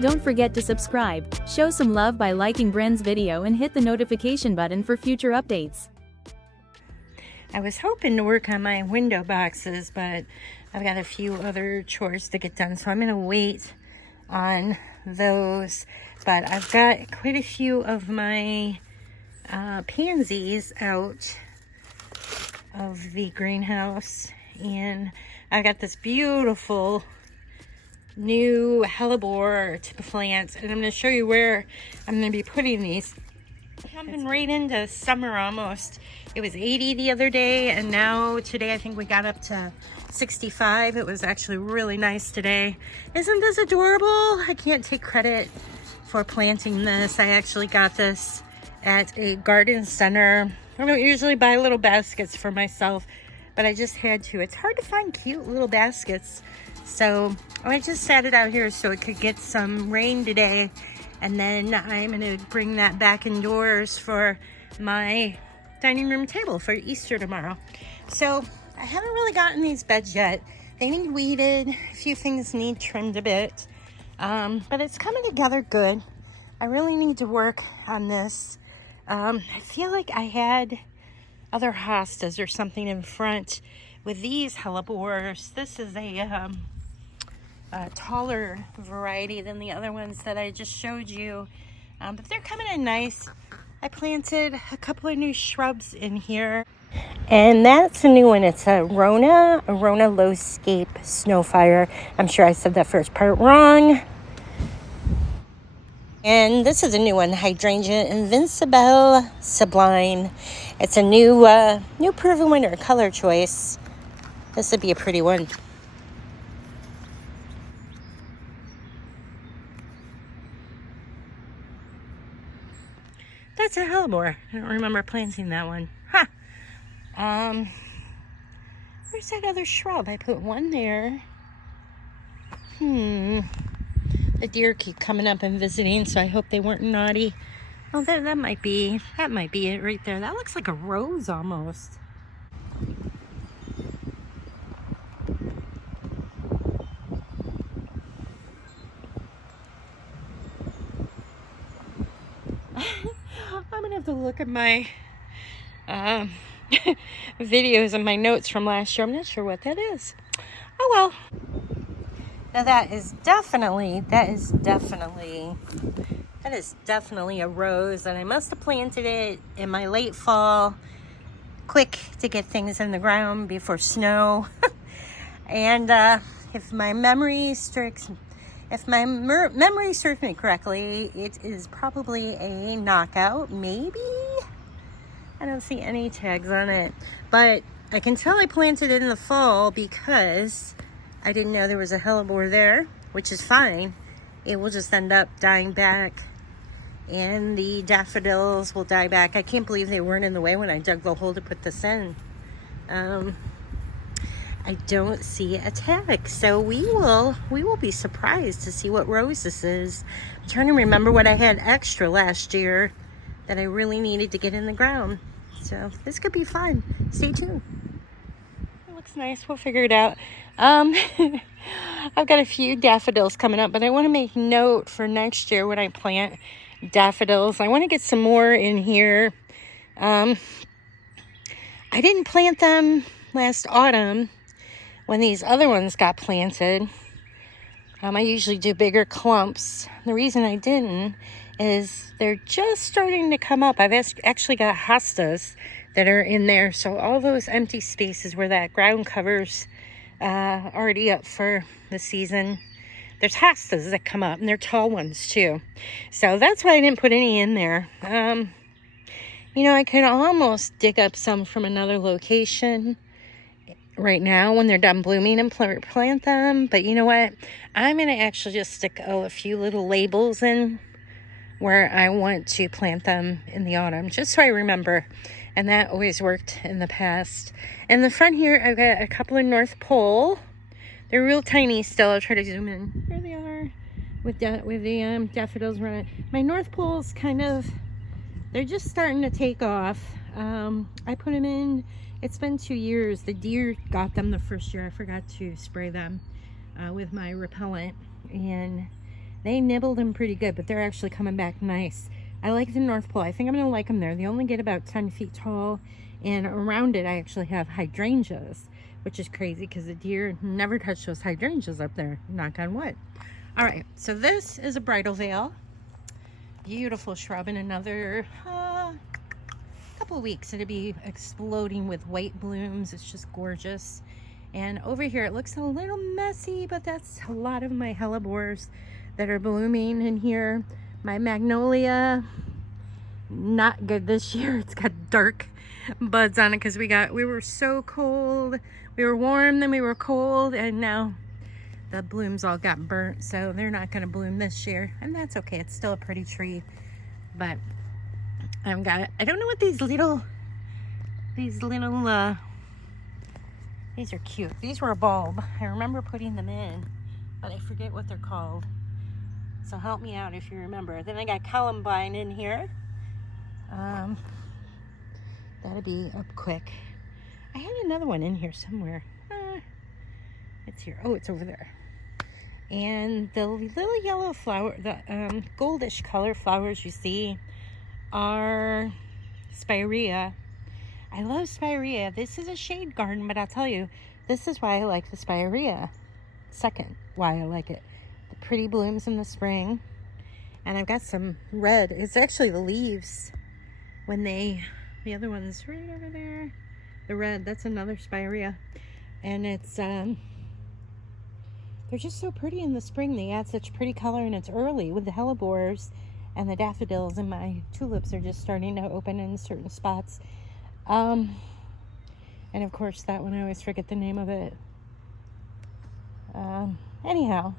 Don't forget to subscribe, show some love by liking Bren's video and hit the notification button for future updates. I was hoping to work on my window boxes, but I've got a few other chores to get done, so I'm going to wait on those. But I've got quite a few of my pansies out of the greenhouse, and I've got this beautiful new hellebore to plant, and I'm going to show you where I'm going to be putting these. Coming right into summer almost. It was 80 the other day, and now today I think we got up to 65. It was actually really nice today. Isn't this adorable? I can't take credit for planting this. I actually got this at a garden center. I don't usually buy little baskets for myself, but I just had to. It's hard to find cute little baskets, so I just sat it out here so it could get some rain today. And then I'm going to bring that back indoors for my dining room table for Easter tomorrow. So I haven't really gotten these beds yet. They need weeded. A few things need trimmed a bit. But it's coming together good. I really need to work on this. I feel like I had other hostas or something in front with these hellebores. This is a taller variety than the other ones that I just showed you, but they're coming in nice. I planted a couple of new shrubs in here, and that's a new one. It's a Rona Lowscape Snowfire. I'm sure I said that first part wrong. And this is a new one, Hydrangea Invincible Sublime. It's a new proven winner color choice. This would be a pretty one. That's a hellebore. I don't remember planting that one. Huh. Where's that other shrub? I put one there. The deer keep coming up and visiting, so I hope they weren't naughty. Oh, that might be it right there. That looks like a rose almost. I'm gonna have to look at my videos and my notes from last year. I'm not sure what that is. Oh well. Now that is definitely a rose, and I must have planted it in my late fall, quick to get things in the ground before snow. And if my memory serves me correctly, it is probably a knockout, maybe? I don't see any tags on it, but I can tell I planted it in the fall because I didn't know there was a hellebore there, which is fine. It will just end up dying back, and the daffodils will die back. I can't believe they weren't in the way when I dug the hole to put this in. I don't see a tag, so we will be surprised to see what rose this is. I'm trying to remember what I had extra last year that I really needed to get in the ground. So this could be fun. Stay tuned. It looks nice. We'll figure it out. I've got a few daffodils coming up, but I want to make note for next year when I plant daffodils. I want to get some more in here. I didn't plant them last autumn when these other ones got planted. I usually do bigger clumps. The reason I didn't is they're just starting to come up. I've actually got hostas that are in there, so all those empty spaces where that ground cover's already up for the season, there's hostas that come up, and they're tall ones too. So that's why I didn't put any in there. I could almost dig up some from another location right now when they're done blooming and plant them, but you know what? I'm going to actually just stick a few little labels in where I want to plant them in the autumn, just so I remember. And that always worked in the past. In the front here, I've got a couple of North Pole. They're real tiny still. I'll try to zoom in. There they are with the daffodils running. My North Pole's they're just starting to take off. I put them in, it's been 2 years. The deer got them the first year. I forgot to spray them with my repellent, and They nibbled them pretty good, but they're actually coming back nice. I like the North Pole. I think I'm going to like them there. They only get about 10 feet tall, and around it I actually have hydrangeas, which is crazy because the deer never touch those hydrangeas up there, knock on wood. All right, so this is a bridal veil. Beautiful shrub. In another couple of weeks it'll be exploding with white blooms. It's just gorgeous. And over here it looks a little messy, but that's a lot of my hellebores that are blooming in here. My magnolia, not good this year. It's got dark buds on it because we were so cold. We were warm, then we were cold, and now the blooms all got burnt, so they're not going to bloom this year, and that's okay. It's still a pretty tree, but I don't know what these little these are cute. These were a bulb. I remember putting them in, but I forget what they're called, so help me out if you remember. Then I got columbine in here. That'll be up quick. I had another one in here somewhere. It's here. Oh, it's over there. And the little yellow flower, the goldish color flowers you see are spirea. I love spirea. This is a shade garden, but I'll tell you, this is why I like the spirea. Second, why I like it. The pretty blooms in the spring. And I've got some red. It's actually the leaves when the other one's right over there. The red, that's another spirea. And it's, they're just so pretty in the spring. They add such pretty color, and it's early with the hellebores and the daffodils, and my tulips are just starting to open in certain spots. And of course that one, I always forget the name of it. Anyhow,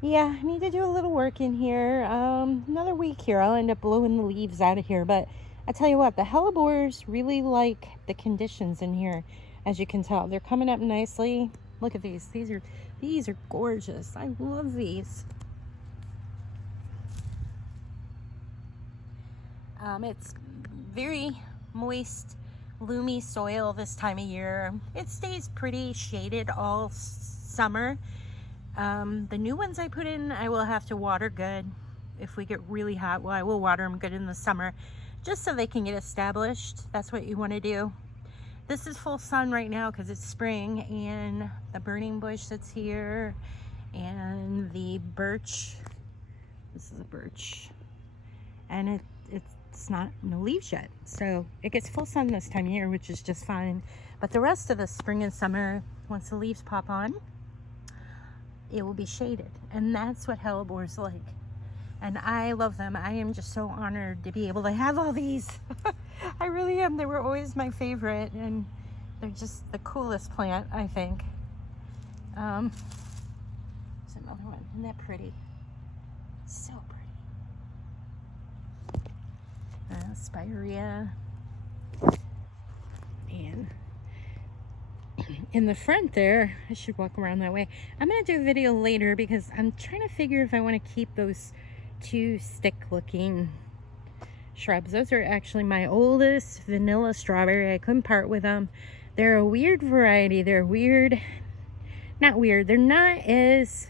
yeah, I need to do a little work in here. Another week here, I'll end up blowing the leaves out of here, but I tell you what, the hellebores really like the conditions in here, as you can tell. They're coming up nicely. Look at these. These are gorgeous. I love these. It's very moist, loomy soil this time of year. It stays pretty shaded all summer. The new ones I put in, I will have to water good. If we get really hot, well, I will water them good in the summer, just so they can get established. That's what you want to do. This is full sun right now because it's spring, and the burning bush that's here, and the birch. This is a birch, and it's not no leaves yet, so it gets full sun this time of year, which is just fine. But the rest of the spring and summer, once the leaves pop on, it will be shaded, and that's what hellebores like. And I love them. I am just so honored to be able to have all these. I really am. They were always my favorite, and they're just the coolest plant, I think. There's another one. Isn't that pretty? So pretty. Spirea. And in the front there, I should walk around that way. I'm going to do a video later because I'm trying to figure if I want to keep those two stick looking shrubs. Those are actually my oldest vanilla strawberry. I couldn't part with them. They're a weird variety. They're weird, not weird. They're not as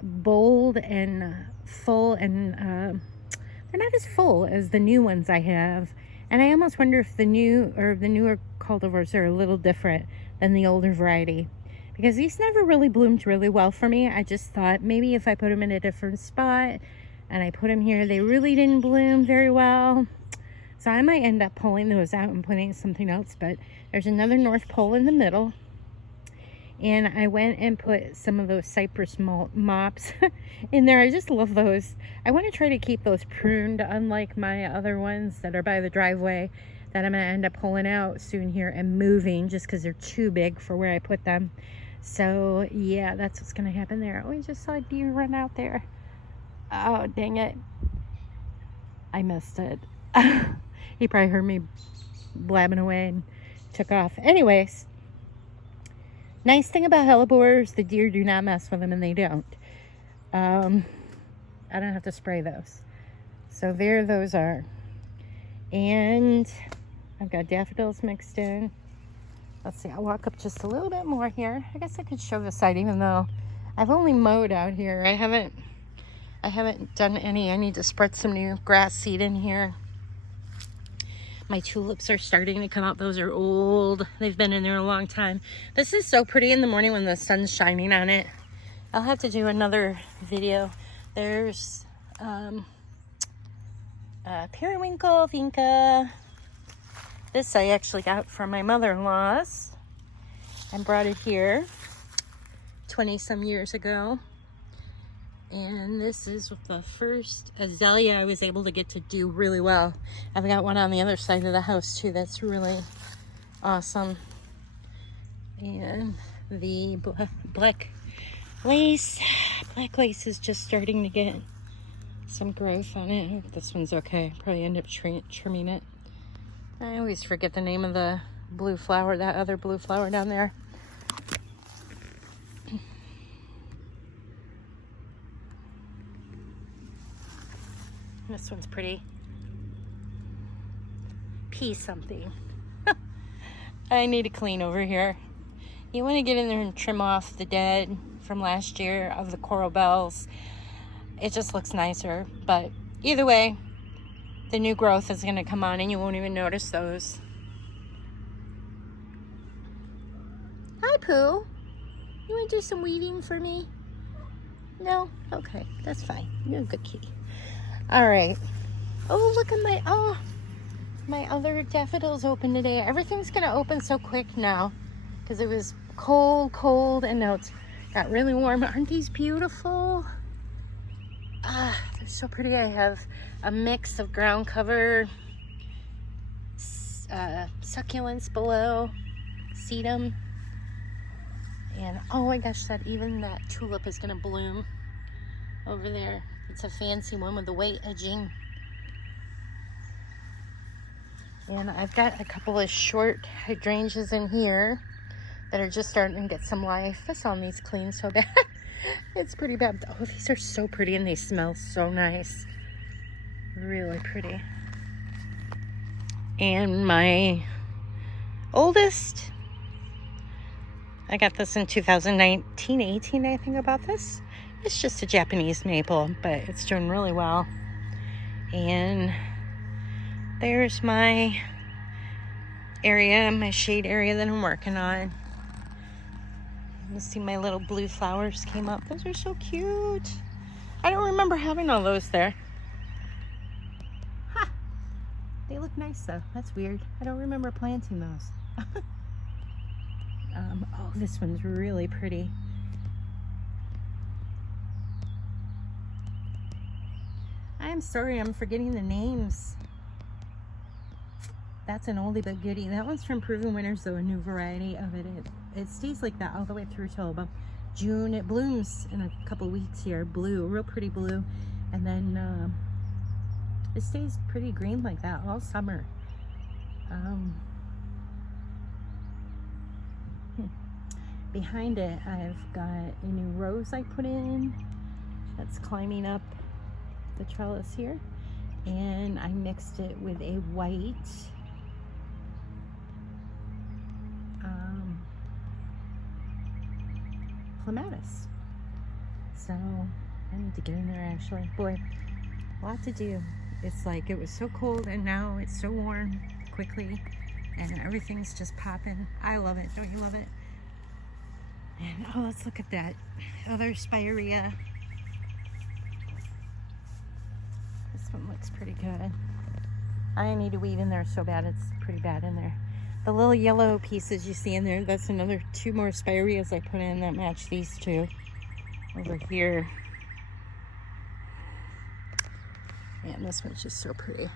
bold and full, and they're not as full as the new ones I have. And I almost wonder if the newer cultivars are a little different than the older variety, because these never really bloomed really well for me. I just thought maybe if I put them in a different spot and I put them here, they really didn't bloom very well. So I might end up pulling those out and putting something else. But there's another North Pole in the middle. And I went and put some of those cypress mops in there. I just love those. I want to try to keep those pruned, unlike my other ones that are by the driveway that I'm going to end up pulling out soon here and moving, just because they're too big for where I put them. So yeah, that's what's going to happen there. Oh, I just saw a deer run out there. Oh, dang it. I missed it. He probably heard me blabbing away and took off. Anyways, nice thing about hellebores, the deer do not mess with them, and they don't. I don't have to spray those. So there those are. And I've got daffodils mixed in. Let's see, I'll walk up just a little bit more here. I guess I could show the side even though I've only mowed out here. I haven't done any. I need to spread some new grass seed in here. My tulips are starting to come out. Those are old. They've been in there a long time. This is so pretty in the morning when the sun's shining on it. I'll have to do another video. There's periwinkle, vinca. This I actually got from my mother-in-law's and brought it here 20 some years ago. And this is the first azalea I was able to get to do really well. I've got one on the other side of the house too that's really awesome. And the black lace is just starting to get some growth on it. I hope this one's okay. Probably end up trimming it. I always forget the name of the blue flower, that other blue flower down there. This one's pretty. P something. I need to clean over here. You want to get in there and trim off the dead from last year of the coral bells. It just looks nicer. But either way, the new growth is going to come on and you won't even notice those. Hi, Pooh. You want to do some weeding for me? No? Okay, that's fine. You're a good kitty. All right. Oh, look at my other daffodils open today. Everything's going to open so quick now because it was cold, and now it's got really warm. Aren't these beautiful? They're so pretty. I have a mix of ground cover, succulents below, sedum, and oh my gosh, that tulip is gonna bloom over there. It's a fancy one with the white edging. And I've got a couple of short hydrangeas in here that are just starting to get some life. This one needs clean so bad. It's pretty bad. Oh, these are so pretty and they smell so nice. Really pretty. And my oldest, I got this in 2019, 18, I think, about this. It's just a Japanese maple, but it's doing really well. And there's my area, my shade area that I'm working on. You see my little blue flowers came up. Those are so cute. I don't remember having all those there. Ha! They look nice though. That's weird. I don't remember planting those. Oh, this one's really pretty. I'm sorry, I'm forgetting the names. That's an oldie but goodie. That one's from Proven Winners though, a new variety of it. It stays like that all the way through till about June. It blooms in a couple weeks here. Blue, real pretty blue. And then it stays pretty green like that all summer. Behind it, I've got a new rose I put in. That's climbing up the trellis here. And I mixed it with a white clematis. So I need to get in there actually. Boy, a lot to do. It's like it was so cold and now it's so warm quickly and everything's just popping. I love it. Don't you love it? And oh, let's look at that other spirea. This one looks pretty good. I need to weed in there so bad. It's pretty bad in there. The little yellow pieces you see in there, that's another 2 more spireas I put in that match these two over here. And this one's just so pretty.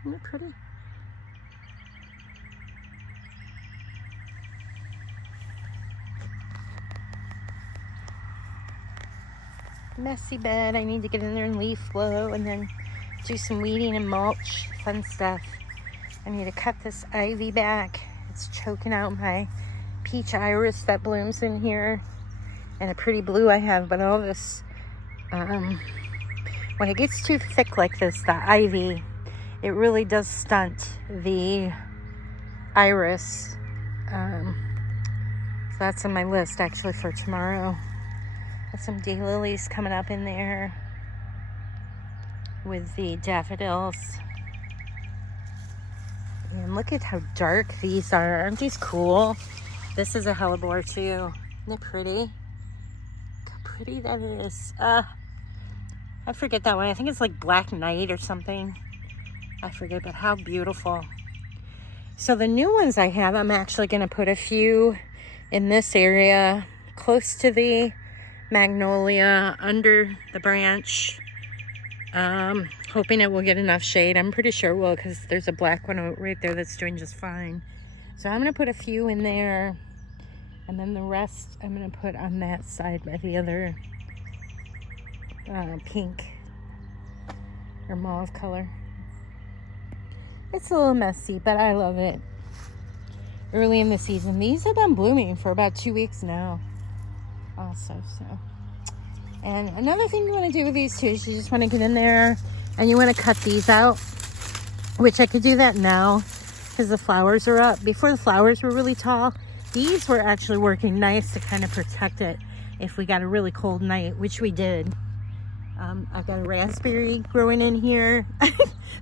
Isn't it pretty? Messy bed. I need to get in there and leaf blow and then do some weeding and mulch. Fun stuff. I need to cut this ivy back. It's choking out my peach iris that blooms in here. And a pretty blue I have, but all this, when it gets too thick like this, the ivy, it really does stunt the iris So that's on my list actually for tomorrow. Got some daylilies coming up in there with the daffodils. And look at how dark these are. Aren't these cool? This is a hellebore too. Isn't it pretty? Look how pretty that is. I forget that one. I think it's like Black Knight or something. I forget, but how beautiful. So the new ones I have, I'm actually going to put a few in this area close to the magnolia under the branch. Hoping it will get enough shade. I'm pretty sure it will because there's a black one right there that's doing just fine. So I'm going to put a few in there. And then the rest I'm going to put on that side by the other pink or mauve color. It's a little messy, but I love it. Early in the season. These have been blooming for about 2 weeks now. Also, so. And another thing you want to do with these too is you just want to get in there and you want to cut these out, which I could do that now because the flowers are up. Before the flowers were really tall, these were actually working nice to kind of protect it if we got a really cold night, which we did. I've got a raspberry growing in here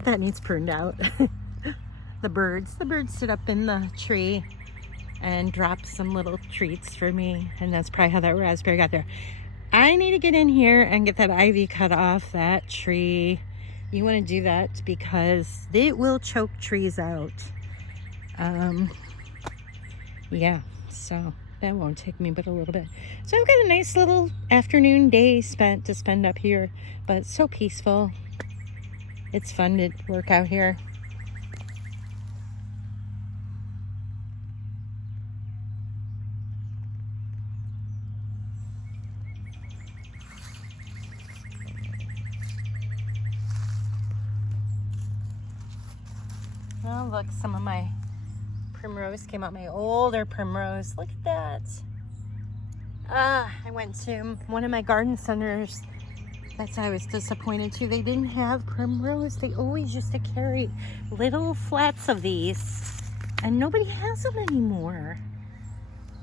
that needs pruned out. The birds sit up in the tree and dropped some little treats for me, and that's probably how that raspberry got there. I need to get in here and get that ivy cut off that tree. You want to do that because it will choke trees out. Yeah, so that won't take me but a little bit. So I've got a nice little afternoon day spent up here, but it's so peaceful. It's fun to work out here. Oh, look, some of my primrose came out, my older primrose. Look at that. I went to one of my garden centers. That's why I was disappointed too. They didn't have primrose. They always used to carry little flats of these, and nobody has them anymore.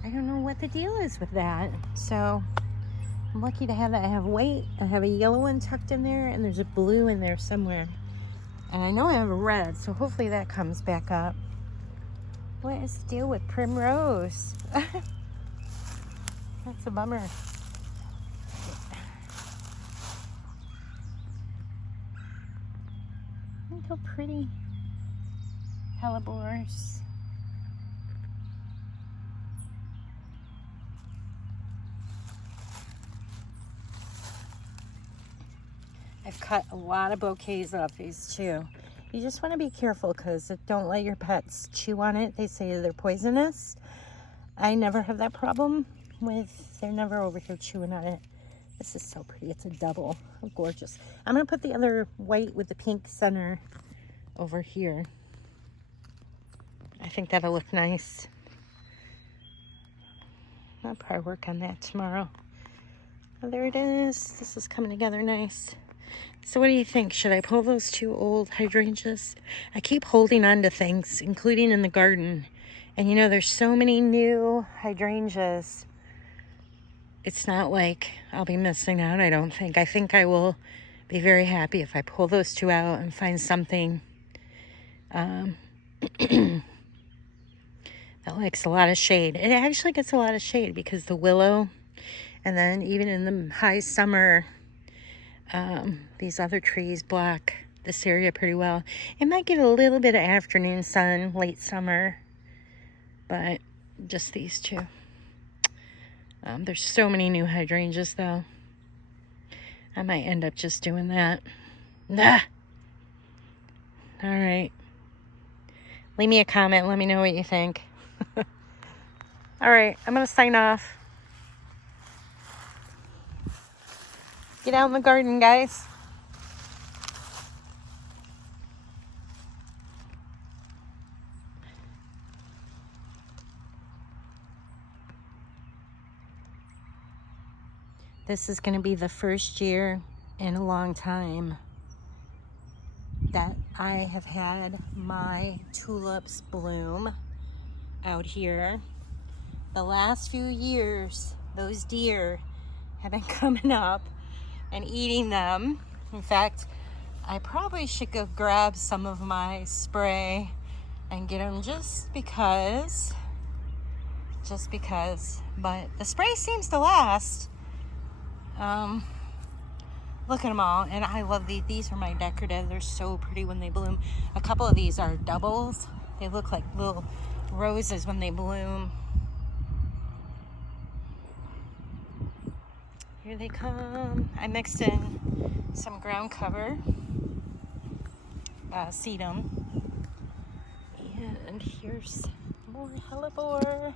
I don't know what the deal is with that. So I'm lucky to have that. I have white, I have a yellow one tucked in there, and there's a blue in there somewhere. And I know I have a red, so hopefully that comes back up. What is the deal with primrose? That's a bummer. Look how pretty. Hellebores. I've cut a lot of bouquets off these too. You just want to be careful because don't let your pets chew on it. They say they're poisonous. I never have that problem with, they're never over here chewing on it. This is so pretty. It's a double. Oh, gorgeous. I'm going to put the other white with the pink center over here. I think that'll look nice. I'll probably work on that tomorrow. Oh, there it is. This is coming together nice. So what do you think? Should I pull those two old hydrangeas? I keep holding on to things, including in the garden. And you know, there's so many new hydrangeas. It's not like I'll be missing out, I don't think. I think I will be very happy if I pull those two out and find something that likes a lot of shade. It actually gets a lot of shade because the willow, and then even in the high summer, these other trees block this area pretty well. It might get a little bit of afternoon sun late summer, but just these two. There's so many new hydrangeas though. I might end up just doing that. Nah. All right. Leave me a comment. Let me know what you think. All right. I'm going to sign off. Get out in the garden, guys. This is going to be the first year in a long time that I have had my tulips bloom out here. the last few years, those deer have been coming up and eating them. In fact, I probably should go grab some of my spray and get them just because, but the spray seems to last. Look at them all, and I love these. These are my decorative. They're so pretty when they bloom. A couple of these are doubles. They look like little roses when they bloom. Here they come. I mixed in some ground cover, sedum, and here's more hellebore.